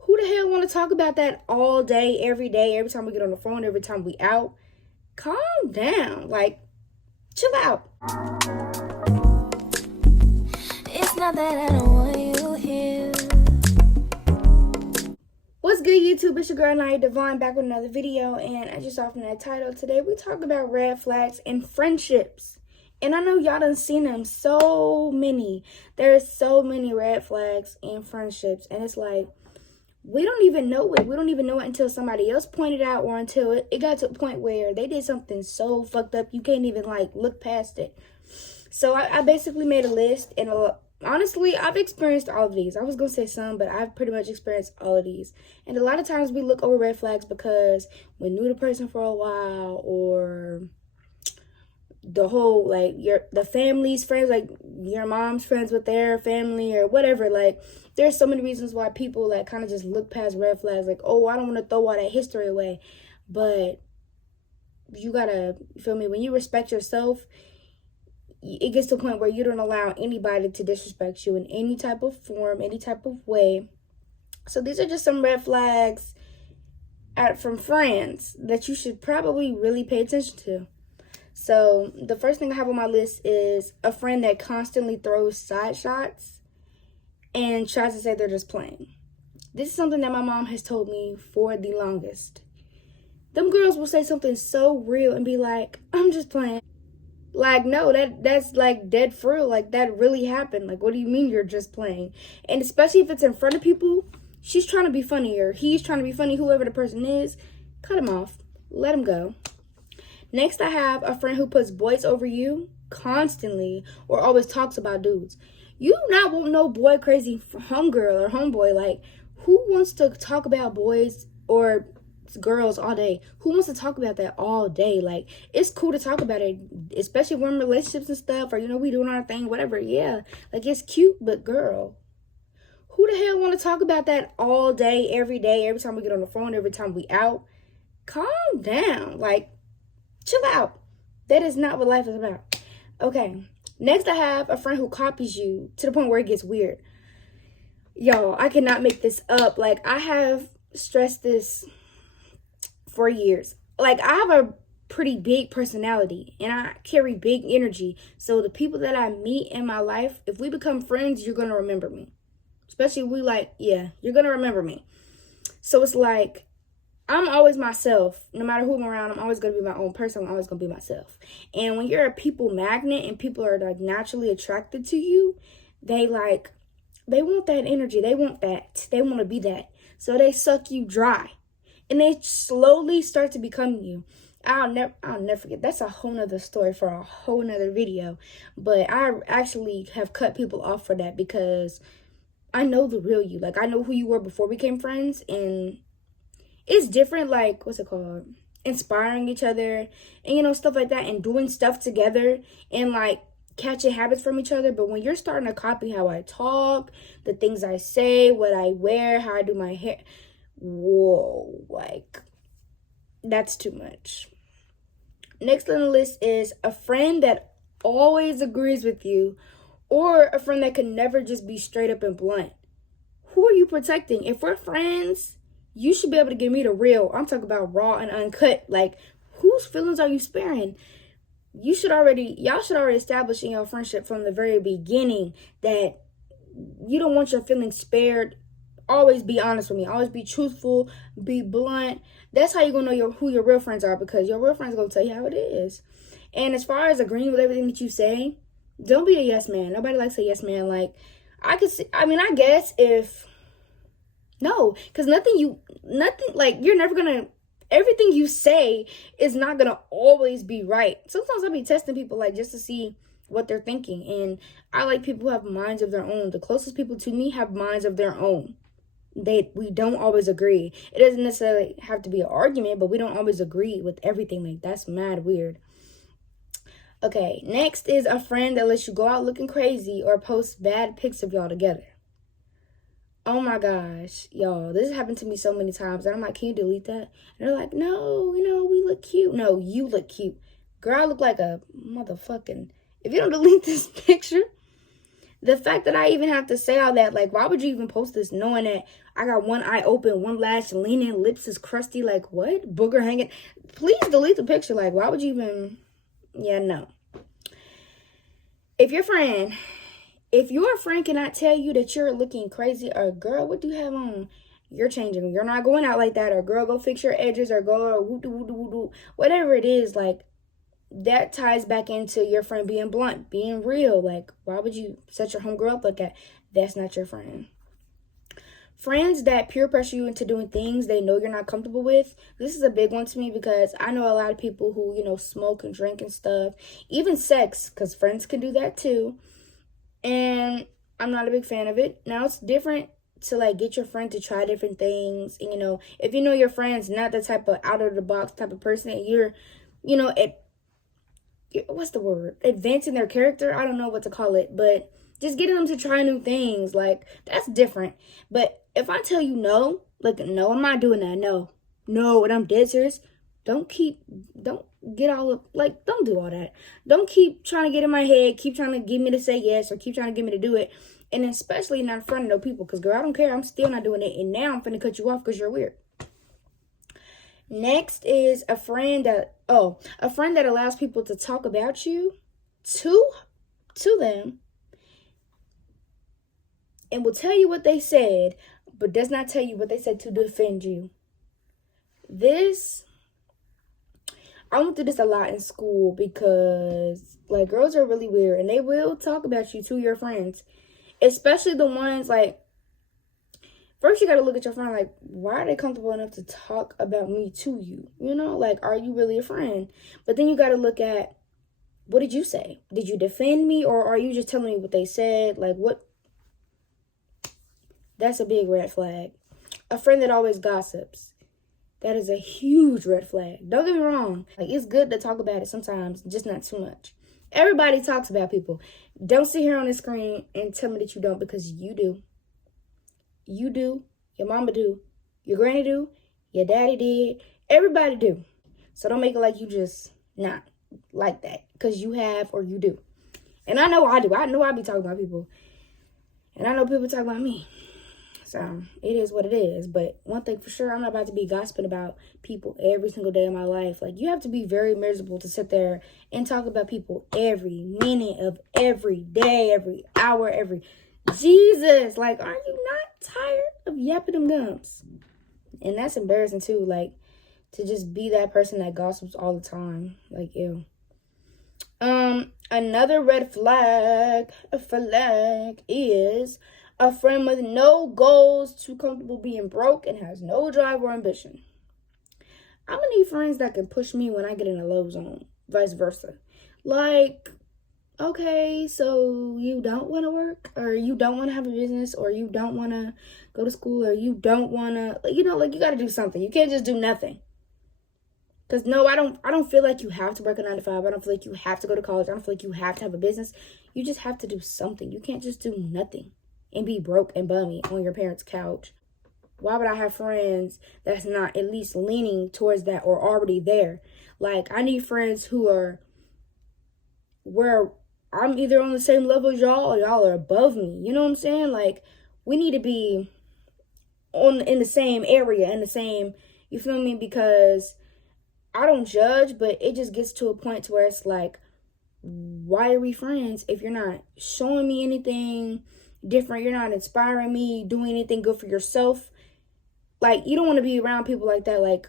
Who the hell want to talk about that all day, every time we get on the phone, every time we out? Calm down. Like, chill out. It's not that I don't want you here. What's good, YouTube? It's your girl, Naya Devon, back with another video. And as you saw from that title, today we talk about red flags in friendships. And I know y'all done seen them so many. There's so many red flags in friendships. And it's like, we don't even know it. We don't even know it until somebody else pointed out, or until it got to a point where they did something so fucked up you can't even like look past it. So I basically made a list, and honestly, I've experienced all of these. I was gonna say some, but I've pretty much experienced all of these. And a lot of times we look over red flags because we knew the person for a while, or the whole, like, the family's friends, like your mom's friends with their family or whatever. Like, there's so many reasons why people like kind of just look past red flags, like, oh, I don't want to throw all that history away. But you gotta, feel me, when you respect yourself, it gets to a point where you don't allow anybody to disrespect you in any type of form, any type of way. So these are just some red flags from friends that you should probably really pay attention to. So the first thing I have on my list is a friend that constantly throws side shots and tries to say they're just playing. This is something that my mom has told me for the longest. Them girls will say something so real and be like, I'm just playing. Like, no, that's like dead for real. Like, that really happened. Like, what do you mean you're just playing? And especially if it's in front of people, she's trying to be funny, or he's trying to be funny, whoever the person is. Cut him off. Let him go. Next, I have a friend who puts boys over you constantly, or always talks about dudes. You do not want no boy crazy homegirl or homeboy. Like, who wants to talk about boys or girls all day? Who wants to talk about that all day? Like, it's cool to talk about it, especially when we're in relationships and stuff, or, you know, we doing our thing, whatever. Yeah, like, it's cute, but girl, who the hell want to talk about that all day, every time we get on the phone, every time we out? Calm down. Like, chill out. That is not what life is about. Okay, next I have a friend who copies you to the point where it gets weird. Y'all, I cannot make this up. Like, I have stressed this for years. Like, I have a pretty big personality and I carry big energy. So the people that I meet in my life, if we become friends, you're going to remember me. Especially if we like, yeah, you're going to remember me. So it's like, I'm always myself. No matter who I'm around, I'm always going to be my own person. I'm always going to be myself. And when you're a people magnet and people are like naturally attracted to you, they want that energy. They want that. They want to be that. So they suck you dry. And they slowly start to become you. I'll never forget. That's a whole nother story for a whole nother video. But I actually have cut people off for that because I know the real you. Like, I know who you were before we became friends, and it's different, like, what's it called? Inspiring each other and, you know, stuff like that, and doing stuff together and, like, catching habits from each other. But when you're starting to copy how I talk, the things I say, what I wear, how I do my hair, whoa, like, that's too much. Next on the list is a friend that always agrees with you, or a friend that can never just be straight up and blunt. Who are you protecting? If we're friends, you should be able to give me the real. I'm talking about raw and uncut. Like, whose feelings are you sparing? Y'all should already establish in your friendship from the very beginning that you don't want your feelings spared. Always be honest with me. Always be truthful. Be blunt. That's how you're going to know who your real friends are, because your real friends are going to tell you how it is. And as far as agreeing with everything that you say, don't be a yes man. Nobody likes a yes man. Like, I guess if... No, because you're never going to, everything you say is not going to always be right. Sometimes I'll be testing people, like, just to see what they're thinking. And I like people who have minds of their own. The closest people to me have minds of their own. We don't always agree. It doesn't necessarily have to be an argument, but we don't always agree with everything. Like, that's mad weird. Okay, next is a friend that lets you go out looking crazy or post bad pics of y'all together. Oh my gosh, y'all, this has happened to me so many times. And I'm like, can you delete that? And they're like, no, you know, we look cute. No, you look cute. Girl, I look like a motherfucking... If you don't delete this picture, the fact that I even have to say all that, like, why would you even post this knowing that I got one eye open, one lash leaning, lips is crusty. Like, what? Booger hanging. Please delete the picture. Like, why would you even... Yeah, no. If your friend cannot tell you that you're looking crazy, or girl, what do you have on? You're changing. You're not going out like that, or girl, go fix your edges, or go, or woo-doo. Whatever it is, like, that ties back into your friend being blunt, being real. Like, why would you set your homegirl up like that? That's not your friend. Friends that peer pressure you into doing things they know you're not comfortable with. This is a big one to me because I know a lot of people who, you know, smoke and drink and stuff. Even sex, because friends can do that too. And I'm not a big fan of it. Now, it's different to, like, get your friend to try different things. And, you know, if you know your friend's not the type of out-of-the-box type of person, and you're, you know, what's the word? Advancing their character? I don't know what to call it, but just getting them to try new things, like, that's different. But if I tell you no, like, no, I'm not doing that, no, and I'm dead serious, don't get all of, like, don't do all that. Don't keep trying to get in my head, keep trying to get me to say yes, or keep trying to get me to do it. And especially not in front of no people, because, girl, I don't care, I'm still not doing it, and now I'm finna cut you off because you're weird. Next is a friend that allows people to talk about you to them and will tell you what they said, but does not tell you what they said to defend you. I went through this a lot in school because, like, girls are really weird, and they will talk about you to your friends, especially the ones, like, first, you got to look at your friend, like, why are they comfortable enough to talk about me to you? You know, like, are you really a friend? But then you got to look at, what did you say? Did you defend me, or are you just telling me what they said? Like, what? That's a big red flag. A friend that always gossips. That is a huge red flag. Don't get me wrong. Like, it's good to talk about it sometimes, just not too much. Everybody talks about people. Don't sit here on the screen and tell me that you don't, because you do. You do, your mama do, your granny do, your daddy did, everybody do. So don't make it like you just not like that, because you have or you do. And I know I do. I know I be talking about people. And I know people talk about me. So it is what it is. But one thing for sure, I'm not about to be gossiping about people every single day of my life. Like, you have to be very miserable to sit there and talk about people every minute of every day, every hour, Jesus, like, aren't you not tired of yapping them gums? And that's embarrassing too, like, to just be that person that gossips all the time. Like, ew. Another red flag is a friend with no goals, too comfortable being broke, and has no drive or ambition. I'm gonna need friends that can push me when I get in a low zone, vice versa. Like, okay, so you don't want to work, or you don't want to have a business, or you don't want to go to school, or you don't want to, you know, like, you got to do something. You can't just do nothing. Because, no, I don't feel like you have to work a 9 to 5. I don't feel like you have to go to college. I don't feel like you have to have a business. You just have to do something. You can't just do nothing and be broke and bummy on your parents' couch. Why would I have friends that's not at least leaning towards that or already there? Like, I need friends who are where I'm either on the same level as y'all, or y'all are above me. You know what I'm saying? Like, we need to be in the same area, in the same, you feel me? Because I don't judge, but it just gets to a point to where it's like, why are we friends if you're not showing me anything different? You're not inspiring me, doing anything good for yourself. Like, you don't want to be around people like that. Like,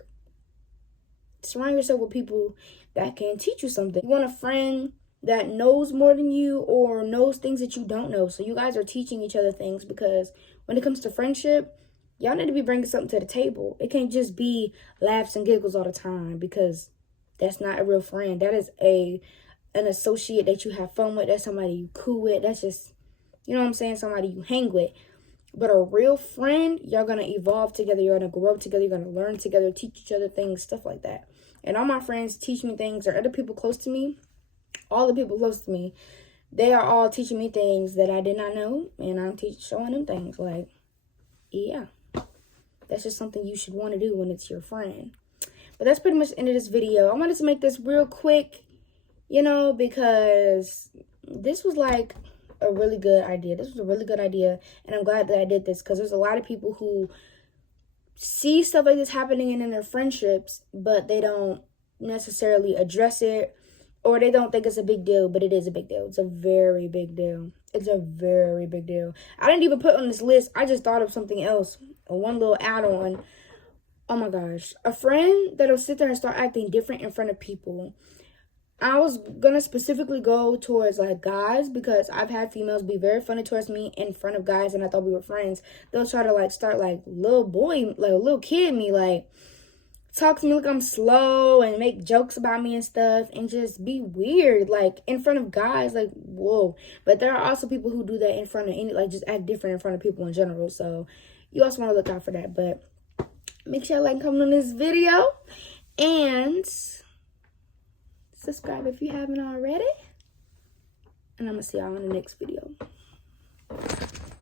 surround yourself with people that can teach you something. You want a friend that knows more than you, or knows things that you don't know. So you guys are teaching each other things, because when it comes to friendship, y'all need to be bringing something to the table. It can't just be laughs and giggles all the time, because that's not a real friend. That is an associate that you have fun with. That's somebody you cool with. That's just, you know what I'm saying, somebody you hang with. But a real friend, y'all going to evolve together. You're going to grow together. You're going to learn together, teach each other things, stuff like that. And all my friends teach me things, or other people close to me, all the people close to me, they are all teaching me things that I did not know. And I'm showing them things. Like, yeah. That's just something you should want to do when it's your friend. But that's pretty much the end of this video. I wanted to make this real quick, you know, because this was like a really good idea. This was a really good idea, and I'm glad that I did this, because there's a lot of people who see stuff like this happening in their friendships, but they don't necessarily address it, or they don't think it's a big deal, but it is a big deal. It's a very big deal. It's a very big deal. I didn't even put on this list. I just thought of something else. One little add-on. Oh my gosh. A friend that'll sit there and start acting different in front of people. I was gonna specifically go towards like guys, because I've had females be very funny towards me in front of guys, and I thought we were friends. They'll try to like start like little boy, like a little kid me, like talk to me like I'm slow and make jokes about me and stuff, and just be weird like in front of guys. Like, whoa. But there are also people who do that in front of any, like just act different in front of people in general. So you also want to look out for that. But make sure you like and comment on this video, and subscribe if you haven't already. And I'm going to see y'all in the next video.